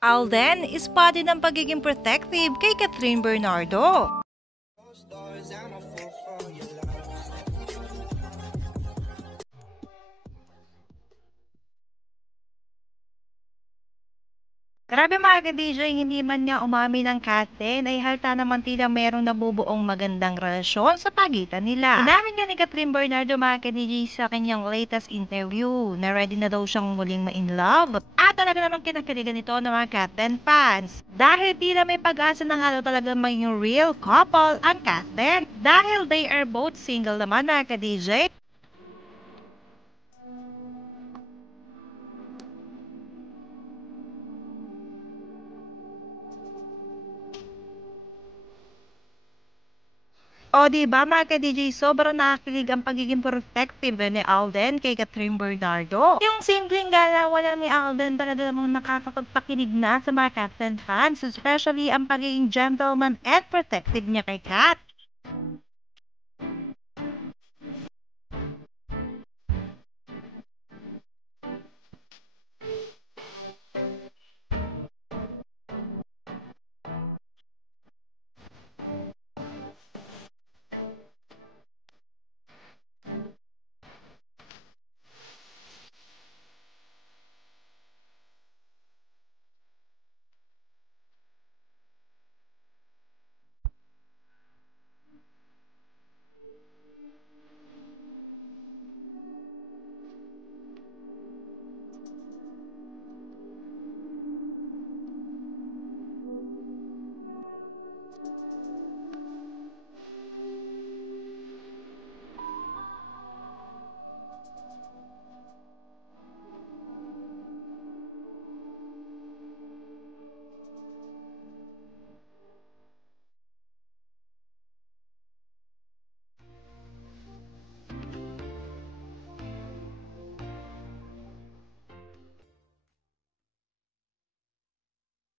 Alden, spotted ang pagiging protective kay Catherine Bernardo. Grabe mga ka-DJ, hindi man niya umamin ng casting ay halata naman tila merong nabubuong magandang relasyon sa pagitan nila. Inamin nga ni Catherine Bernardo mga ka-DJ sa kanyang latest interview na ready na daw siyang muling ma-in love. At talaga namang kinakiligan ito ng mga Katen fans. Dahil tila may pag-asa na nga daw talaga maging real couple ang Katen. Dahil they are both single naman mga ka-DJ. O di ba mga ka-DJ, sobrang nakakilig ang pagiging protective ni Alden kay Catherine Bernardo. Yung simpleng galawan lang ni Alden talaga namang nakakapagpakilig na sa mga Captain fans, especially ang pagiging gentleman and protective niya kay Kat.